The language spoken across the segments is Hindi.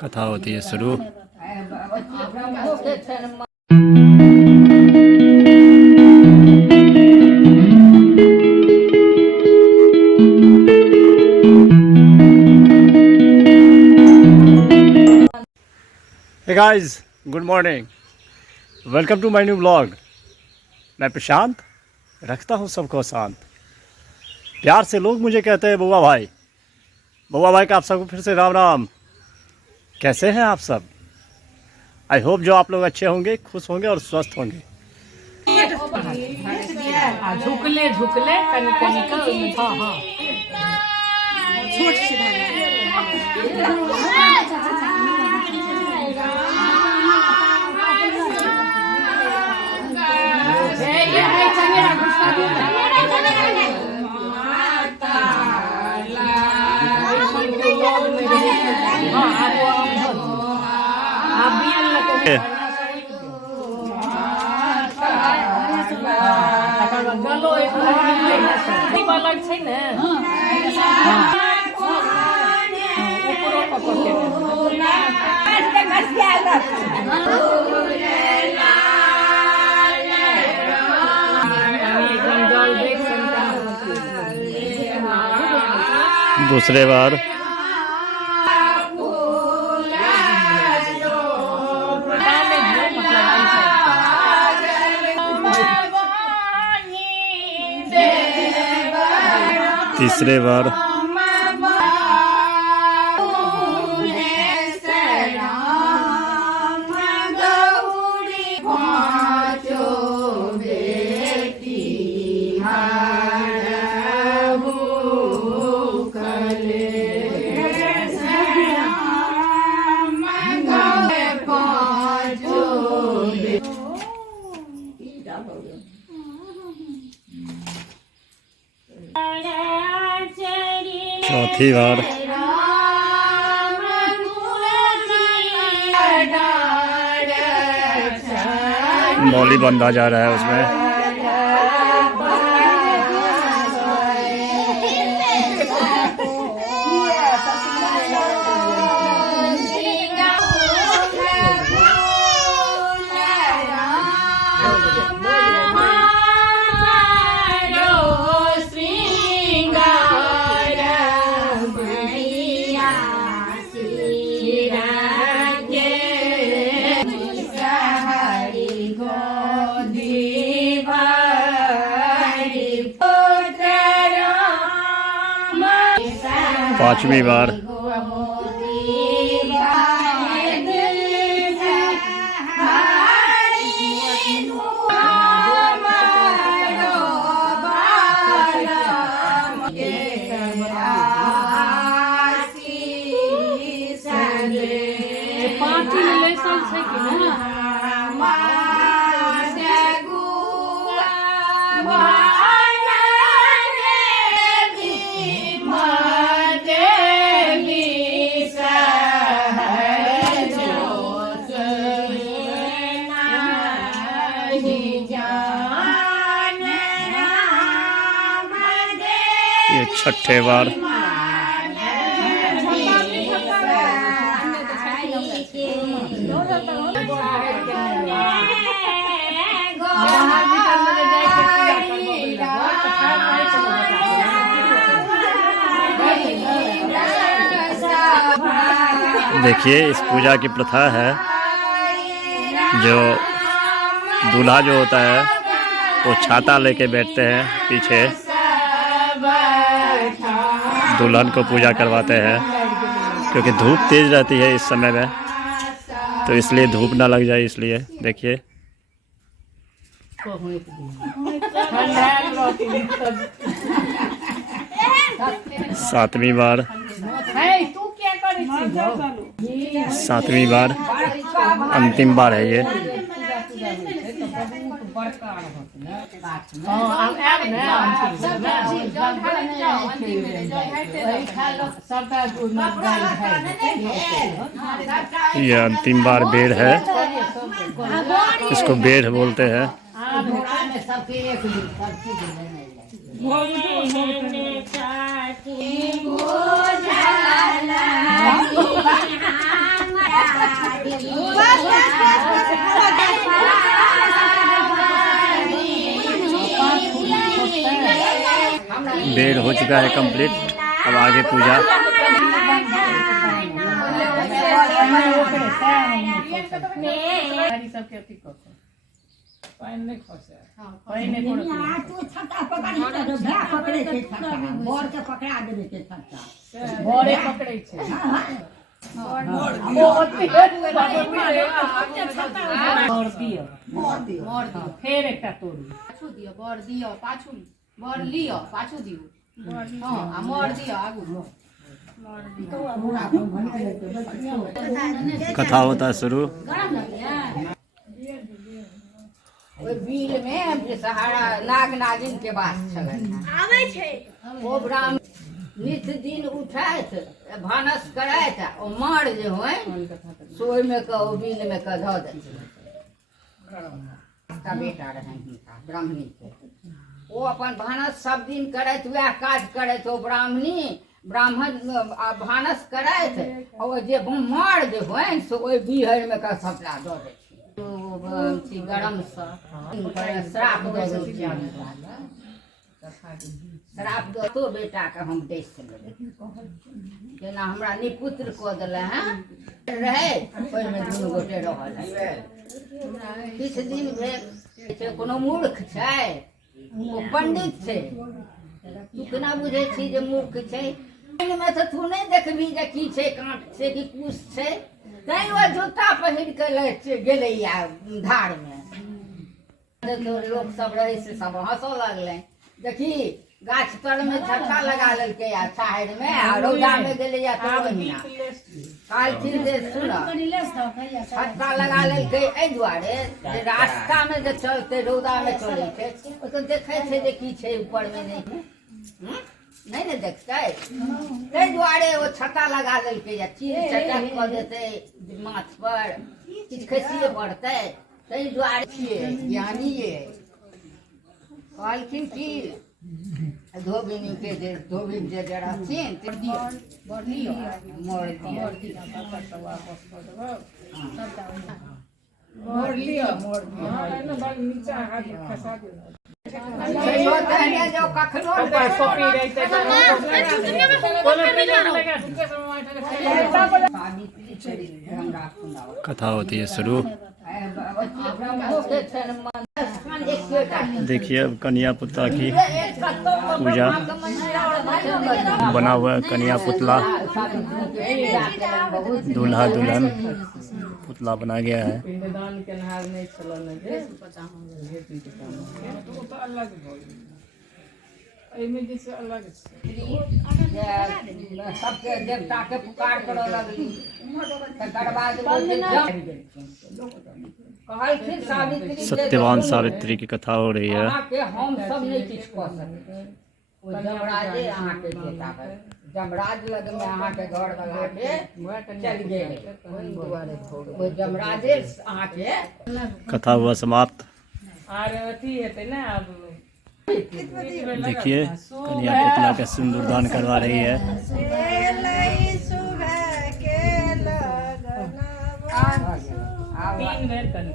कथा होती है शुरू। Hey guys, good morning, welcome to my new blog. मैं प्रशांत, रखता हूँ सबको शांत। प्यार से लोग मुझे कहते हैं बउआ भाई। बउआ भाई का आप सबको फिर से राम राम। कैसे हैं आप सब? आई होप जो आप लोग अच्छे होंगे, खुश होंगे और स्वस्थ होंगे। झुकले झुकले दूसरे बार तीसरे बार चौथी बार मौली बंधा जा रहा है उसमें। पांचवी बार ये छठे बार देखिए इस पूजा की प्रथा है, जो दूल्हा जो होता है वो छाता लेके बैठते हैं पीछे, दुल्हन को पूजा करवाते हैं, क्योंकि धूप तेज रहती है इस समय में, तो इसलिए धूप ना लग जाए इसलिए। देखिए सातवीं बार, सातवीं बार अंतिम बार है ये। ये अंतिम बार बेड़ है, इसको बेड़ बोलते हैं। घोड़ा में सबके एक दिन सब चीज लेने बेर हो चुका है कंप्लीट। अब आगे पूजा। फेर एकटा तोड़ू पाछू दियो बर दियो पाछू बर लियो पाछू दियो हां आ मोर दियो आगू कथा होता है शुरू। ओइ बिल में जे सहारा नाग नागिन के बात छलै आबै छै ओ ब्राह्मण नित दिन उठैत भानस करैत ओ मार जे होय सोई में के ओ बिल में के धऽ दै का बेटा रहै हिनका ब्राह्मणी के ओ अपन भानस सब दिन करैत वएह काज करैत ओ ब्राह्मण भानस करैत और जे मार जे होय से ओहि बिहड़ में का सबटा दऽ दै छै गरम सँ श्राप दऽ दै छै श्राप दऽ तो बेटा के हम देश लेबै जेना हमरा निपुत्र कऽ देले हैं रहै ओहिमे दुनू गोटे रहल किछु दिन भेल कोनो मूर्ख छै ओ पंडित छै तू केना बुझै छी जे मूर्ख छै में तो तू नहीं देखबी जे की छै कांट छै कि कुछ छै तैं ओ जूता पहिर के गेलै धार में तो लोग सब रहे से सब हंसो लगलै देखी गाछ तर में झटका लगा लेलकै आ छाहरि में आ रौदा में गेलै या तो महीना काल फिर दे सुना झटका लगा लेलकै एहि दुआरे जे रास्ता में जे चलते रौदा में चलै छै ओ तो देखै छै जे की छै ऊपर में नहीं ने देखते ताहि दुआरे वो छत्ता लगा देलकै या चीज चटक कऽ देतै माथ पर किछु खसिए पड़तै ताहि दुआरे छियै ज्ञानिए कहलखिन कि धोबिनी के जे धोबिन जे रहथिन मोर दियो मोर लियो कथा होती है शुरू। देखिए अब कन्या पुतला की पूजा बना हुआ है। कन्या पुतला दूल्हा दुल्हन पुतला बना गया है। सबके देवता के पुकार करऽ लगली तकर बाद कहलखिन सावित्री सत्यवान सावित्री की कथा हो रही है। के हम सब नहीं किछ कऽ सकै ओ जमराजे अहाँ के देता है जमराज लग में अहाँ के घर लगा के चल गेल ओ जमराजे अहाँ के कथा हुआ समाप्त। और अथी हेतै ना अब देखिए कन्या पुतला का सिंदूरदान करवा रही है। 3 बेर करी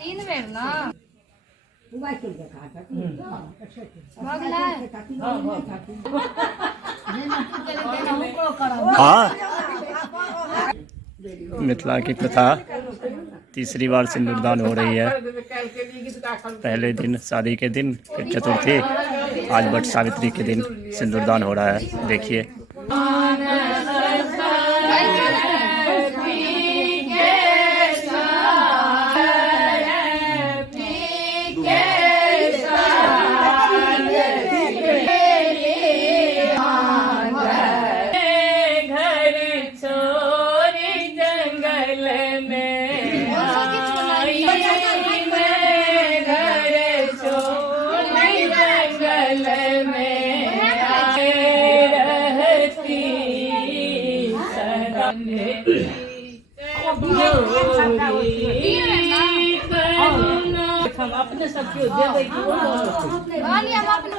3 बेर ना हाँ मिथिला की प्रथा तीसरी बार सिंदूरदान हो रही है। पहले दिन शादी के दिन, फिर चतुर्थी, आज वट सावित्री के दिन सिंदूरदान हो रहा है। देखिए जोरी हम अपने सब क्यों देबै कि वो वाली हम अपने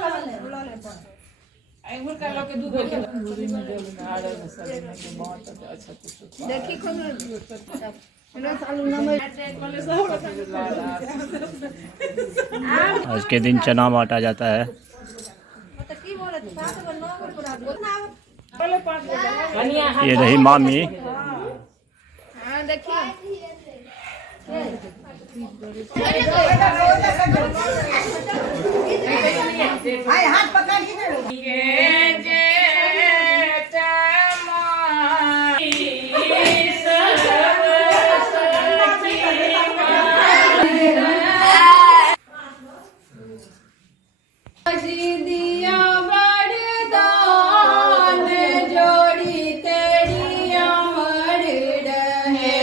अंगूर का लोग के दूध के दूध में देबै ना आरे में सब में बहुत अच्छा कुछ देखी खुद आज के दिन चना बांटा जाता है। ये रही मामी। हाथ पकड़ के दिया वरदान जोड़ी तेरी अमर रहे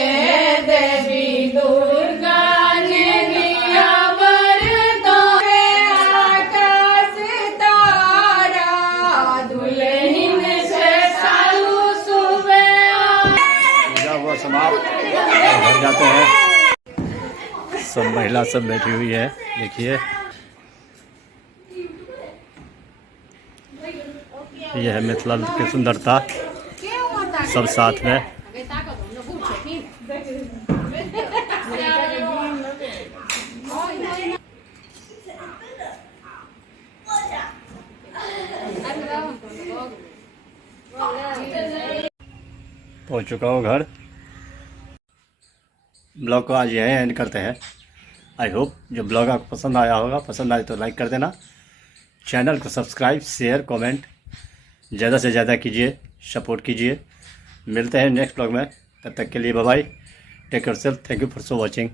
देवी दुर्गा ने दिया वरदान आकाश तारा दुल्हन से सालू सुबह पूजा हुआ समाप्त, घर जाते हैं। सब महिला सब बैठी हुई है, देखिए यह है मिथिला की सुंदरता, सब साथ में। पहुंच चुका हूँ घर। ब्लॉग को आज यहीं एंड करते हैं। आई होप जो ब्लॉग आपको पसंद आया होगा, पसंद आए तो लाइक कर देना, चैनल को सब्सक्राइब, शेयर, कमेंट ज़्यादा से ज़्यादा कीजिए, सपोर्ट कीजिए। मिलते हैं नेक्स्ट ब्लॉग में, तब तक के लिए bye bye, take care self, thank you for so watching.